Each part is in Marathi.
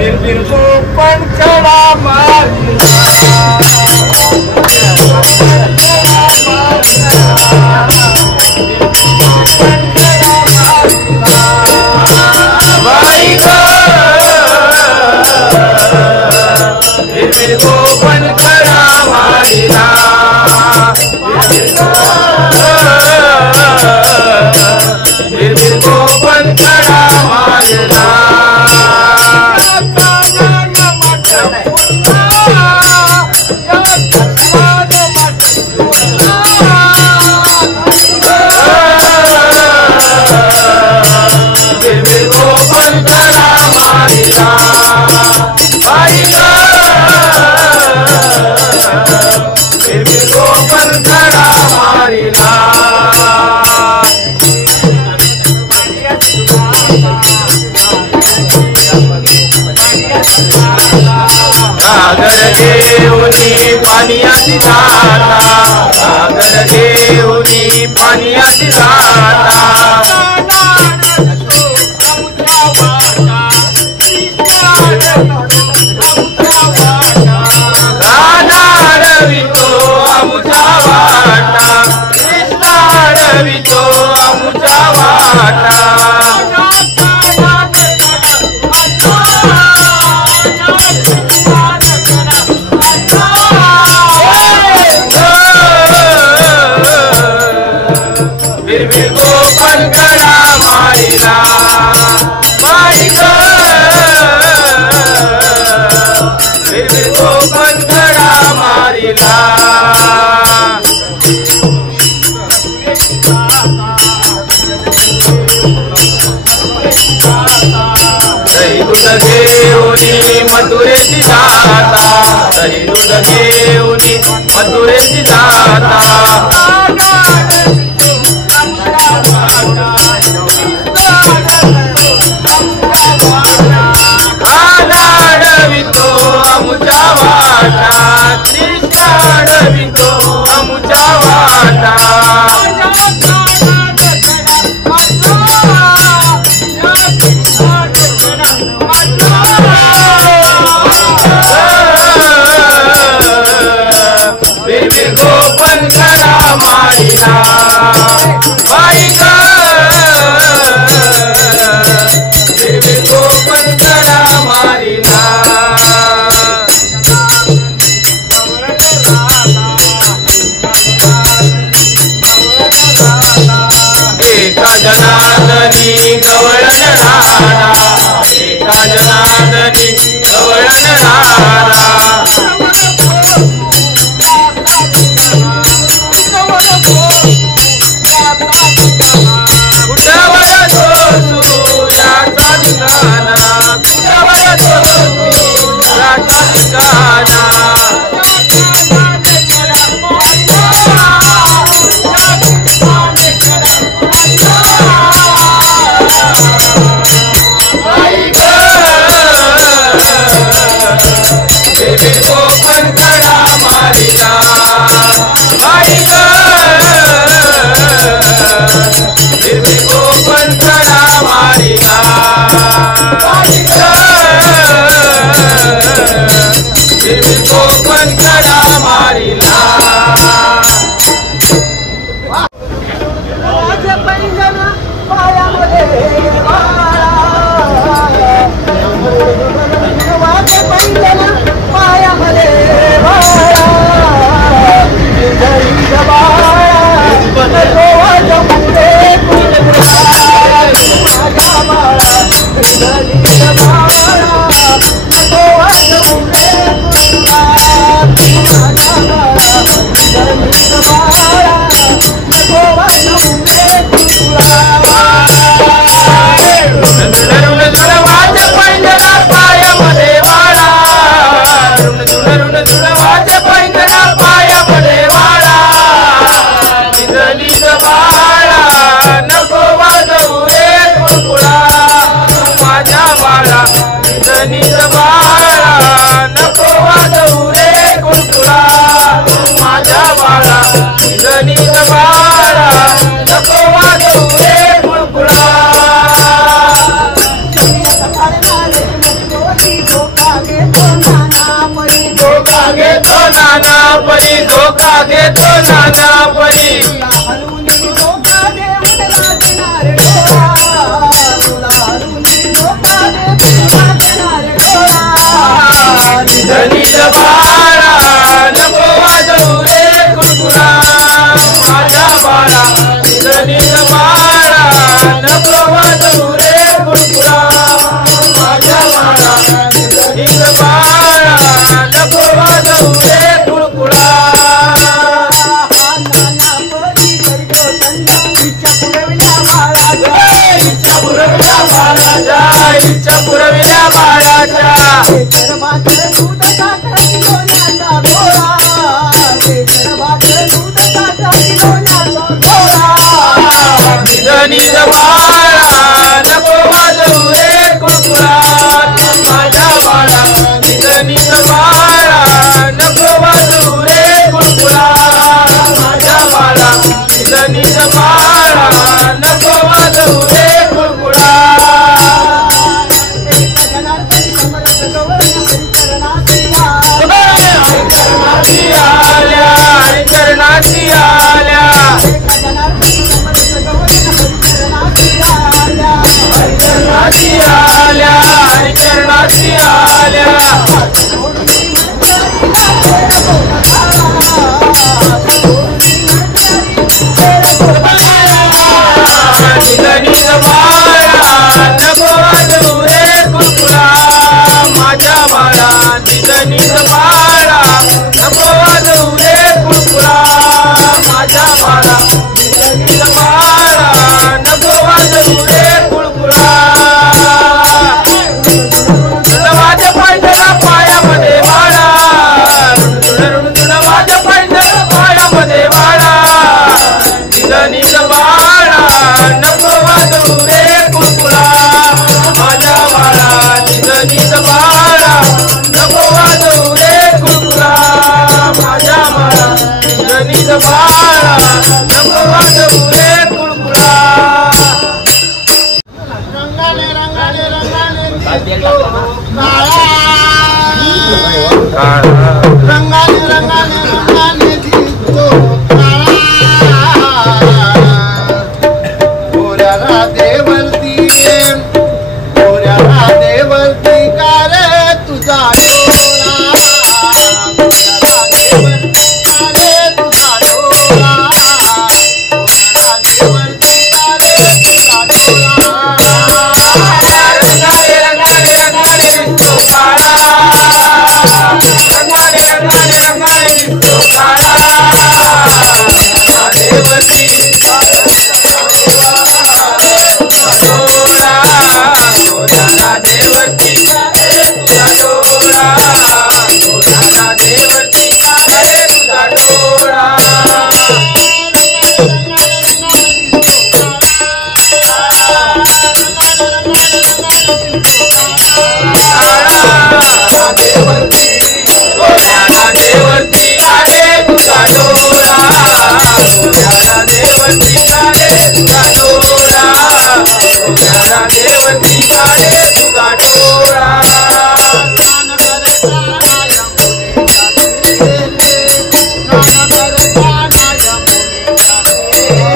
बिरबिरको पंखडा मारिला बाई ग बिरबिरको पंखडा मारिला बिरबिरको पंखडा मारिला सागर घेऊनी पाण्याची जाता सागर घेऊनी पाण्याची जाता राधा रवितो अमुचा वाटा कृष्णा रवितो अमुचा वाटा बिरबिरको पंखडा मारिला बाई ग बिरबिरको पंखडा मारिला दही दूध घेऊनी मथुरेची जाता दही दूध घेऊनी मथुरेची जाता अडवितो अमुचा वाटा कृष्णा अडवितो अमुचा वाटा बिरबिरको पंखडा मारिला बाई ग बिरबिरको पंखडा मारिला एका जनार्दनी गवळण राहणा एका जनार्दनी गवळण राहणा कुठवर तो सूर्याचा ठिकाणा कुठवर तो सूर्याचा ठिकाणा बिरबिरको पंखडा मारिला बाई ग बिरबिरको पंखडा मारिला बाई ग बिरबिरको पंखडा मारिला परी धोका घेतो नाना परी धनी बाळा नको वाजवू रे कुरकुरा माझ्या बाळा धनी बाळा नको वाजवू रे कुरकुरा माझ्या बाळा धनी बाळा नको वाजवू रे कुरकुरा इच्छा पुरविल्या बाळाच्या निज बाळा नको वाजवू रे कुरकुरा माझ्या बाळा निज बाळा नको वाजवू रे कुरकुरा माझ्या बाळा निज बाळा नको वाजवू रे कुरकुरा हरिचरणाची आल्या हरिचरणाची आल्या हरिचरणाची आल्या निज बाळा नको वाजवू रे कुरकुरा माझ्या बाळा निज बाळा नको वाजवू रे कुरकुरा माझ्या बाळा निज बाळा नको वाजवू रे कुरकुरा माझ्या पायथ्याला पायामध्ये वाडा माझ्या पायथ्याला पायामध्ये वाडा निज बाळा नको वाजवू रे कुरकुरा माझ्या बाळा निज बाळा नको वाजवू रे कुरकुरा माझ्या बाळा निज बाळा नको वाजवू रे कुरकुरा रंगाने रंगाने रंगाने रंगाने रंगाने रंगाने दिसतो गोऱ्या राधेवरती का रे तुझा डोळा गोऱ्या राधेवरती का रे तुझा डोळा गोऱ्या राधेवरती का रे तुझा डोळा रंगाने रंगाने रंगाने दिसतो काळा रंगाने रंगाने रंगाने दिसतो काळा देवती डोळा गोऱ्या देवती तुझा डोळा गोऱ्या देवती तुझा डोळा देवती गोऱ्या देवती काढे तुझा डोळा गोऱ्या देवती काढे तुझा डोळा गोऱ्या देवती काढे तुझा डोळा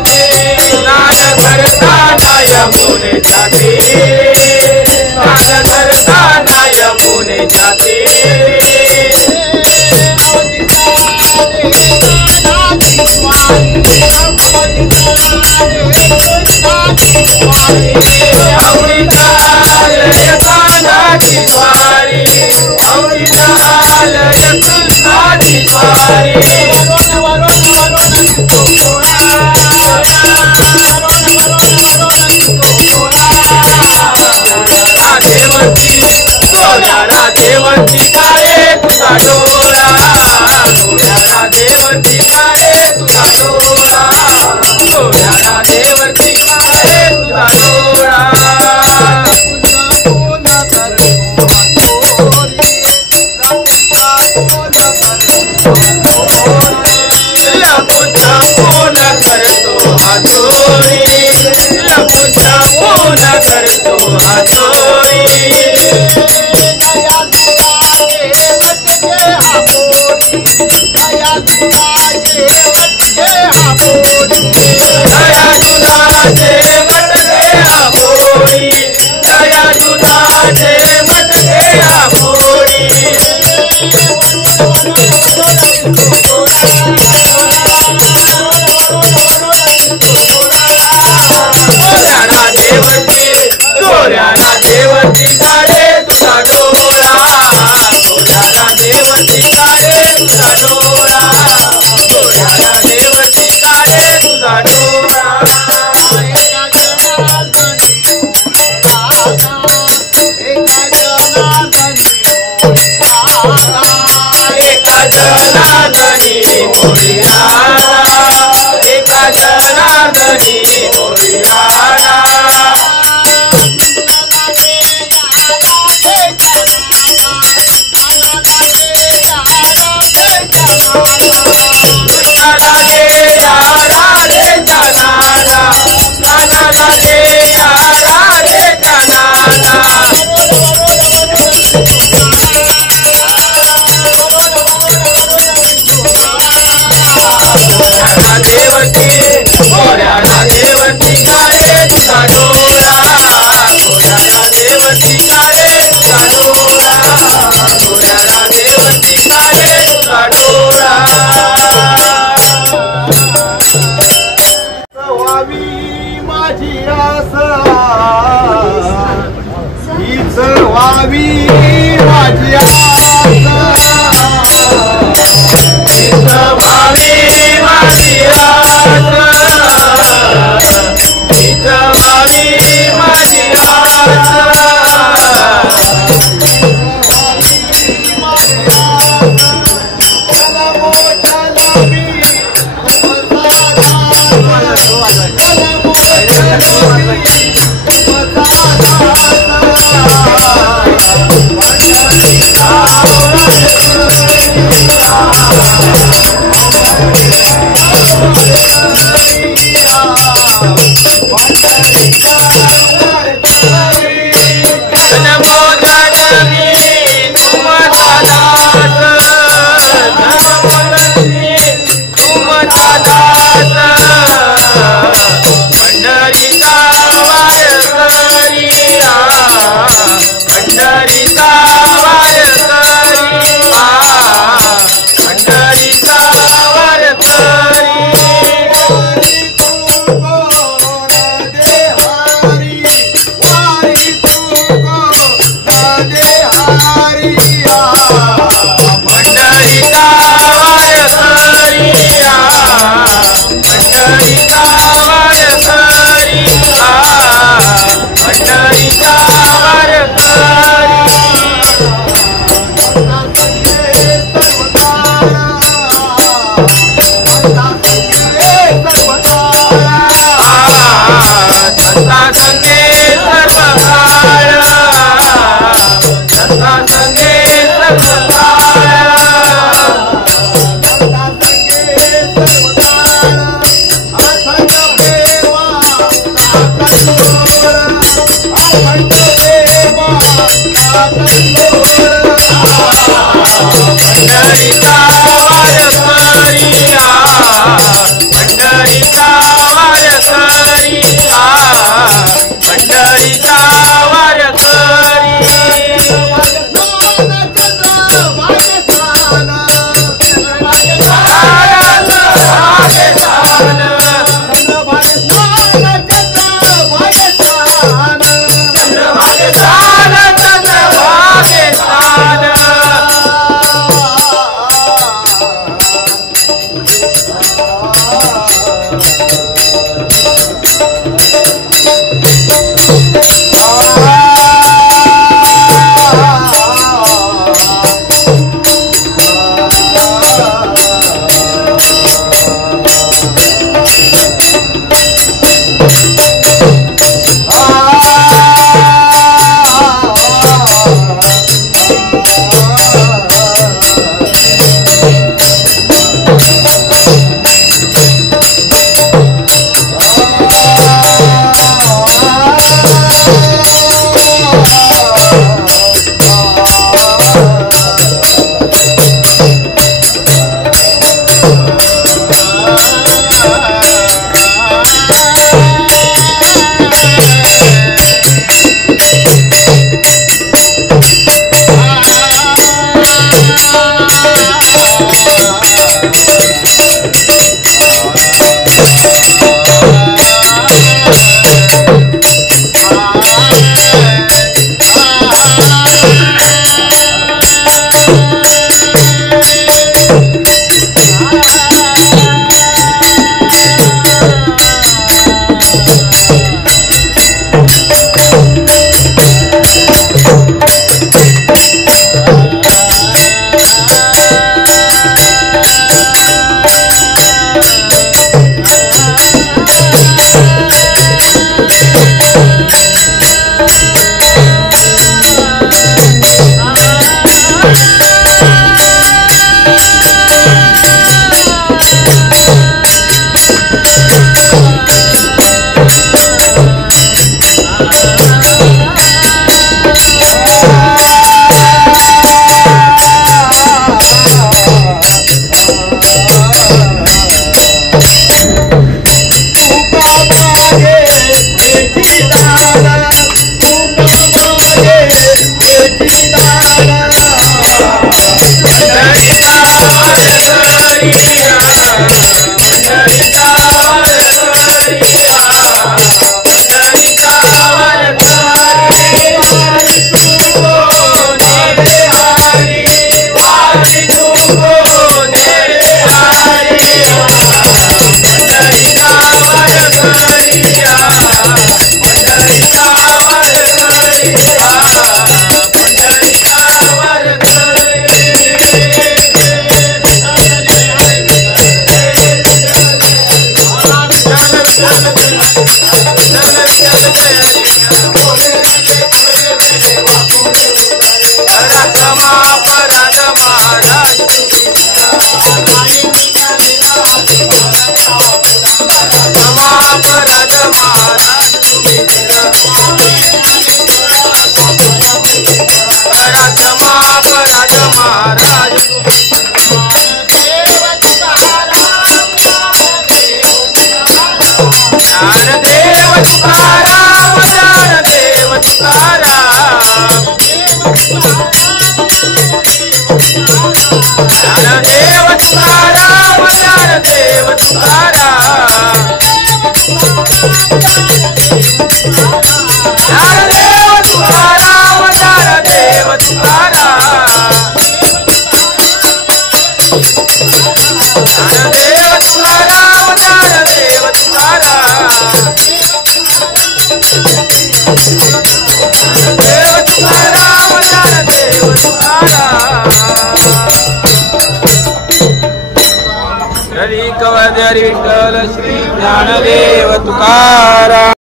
स्नान करताना यमुनेच्या तीरे स्नान करताना यमुनेच्या तीरे अमृतालय कानाची स्वारी अमृतालय कृष्णाची स्वारी देवती गोऱ्या देवती काढे तुझा डोळा गोऱ्या देवती काढे तुझा डोळा गोऱ्या देवती काढे तुझा डोळा जनार्दनी मोरया एका जनार्दनी मोरया ज्ञानदेव तुकाराम ज्ञानदेव तुकाराम ज्ञानदेव तुकाराम ज्ञानदेव तुकाराम हरी कवच हरी विठ्ठल श्री ज्ञानदेव तुकाराम